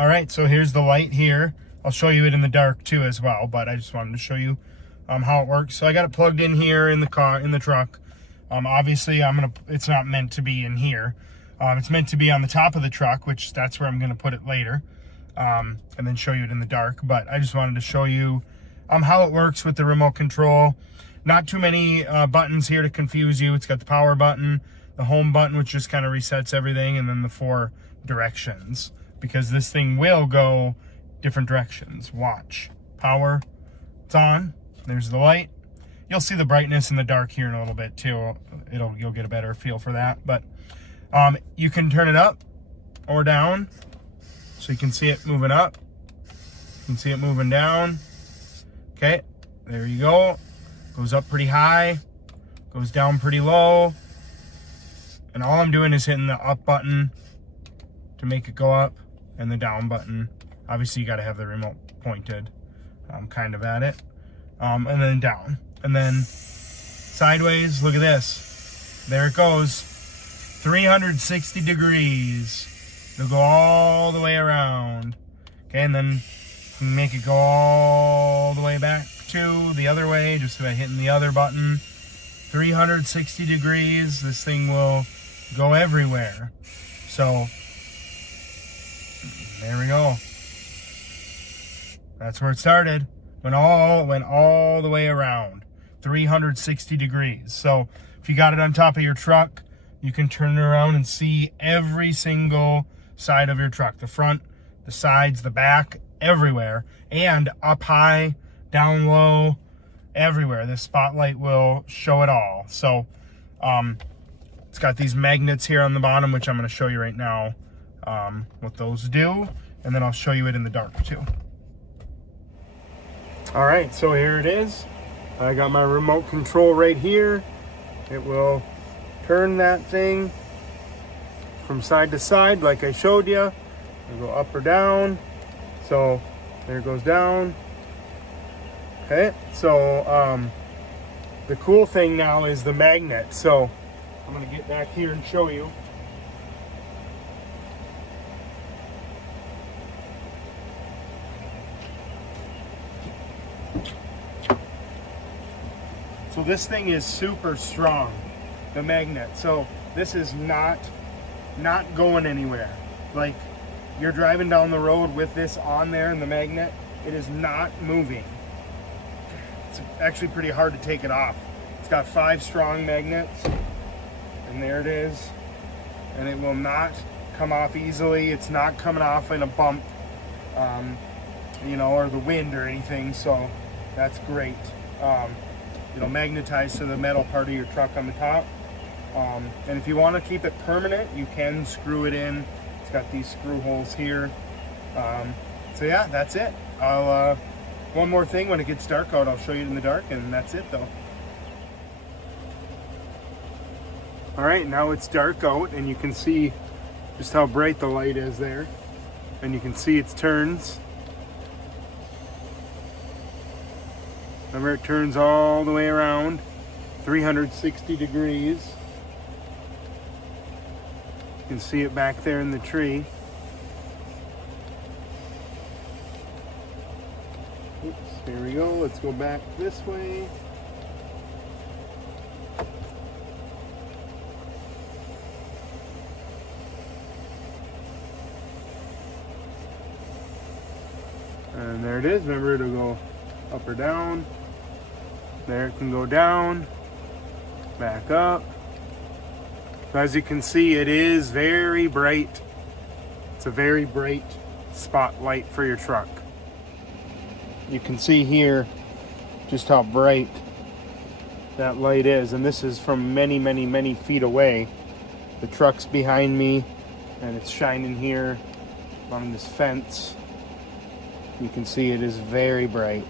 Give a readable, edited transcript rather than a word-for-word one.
All right, so here's the light here. I'll show you it in the dark too as well, but I just wanted to show you how it works. So I got it plugged in here in the car, in the truck. Obviously it's not meant to be in here. It's meant to be on the top of the truck, which that's where I'm gonna put it later, and then show you it in the dark. But I just wanted to show you how it works with the remote control. Not too many buttons here to confuse you. It's got the power button, the home button, which just kind of resets everything, and then the 4 directions, because this thing will go different directions. Watch. Power, it's on. There's the light. You'll see the brightness in the dark here in a little bit too. You'll get a better feel for that. But you can turn it up or down, so you can see it moving up. You can see it moving down. Okay, there you go. Goes up pretty high, goes down pretty low. And all I'm doing is hitting the up button to make it go up, and the down button. Obviously you gotta have the remote pointed kind of at it. And then down. And then sideways, look at this. There it goes. 360 degrees. It'll go all the way around. Okay, and then make it go all the way back to the other way, just by hitting the other button. 360 degrees. This thing will go everywhere. So, there we go. That's where it started. Went all the way around. 360 degrees. So if you got it on top of your truck, you can turn it around and see every single side of your truck. The front, the sides, the back, everywhere. And up high, down low, everywhere. This spotlight will show it all. So it's got these magnets here on the bottom, which I'm going to show you right now what those do. And then I'll show you it in the dark too. All right, so here it is. I got my remote control right here. It will turn that thing from side to side like I showed you. It'll go up or down. So there it goes down. Okay, so the cool thing now is the magnet. So I'm gonna get back here and show you. So this thing is super strong, the magnet. So this is not going anywhere. Like, you're driving down the road with this on there and the magnet, it is not moving. It's actually pretty hard to take it off. It's got 5 strong magnets, and there it is. And it will not come off easily. It's not coming off in a bump, you know, or the wind or anything. So that's great. You know, magnetized to the metal part of your truck on the top. And if you want to keep it permanent, you can screw it in. It's got these screw holes here. So yeah, that's it. I'll one more thing, when it gets dark out, I'll show you in the dark, and that's it though. All right, now it's dark out, and you can see just how bright the light is there. And you can see its turns. Remember, it turns all the way around, 360 degrees. You can see it back there in the tree. Oops, here we go. Let's go back this way. And there it is. Remember, it'll go up or down. There it can go down, back up. As you can see, it is very bright. It's a very bright spotlight for your truck. You can see here just how bright that light is, and this is from many, many, many feet away. The truck's behind me, and it's shining here on this fence. You can see it is very bright.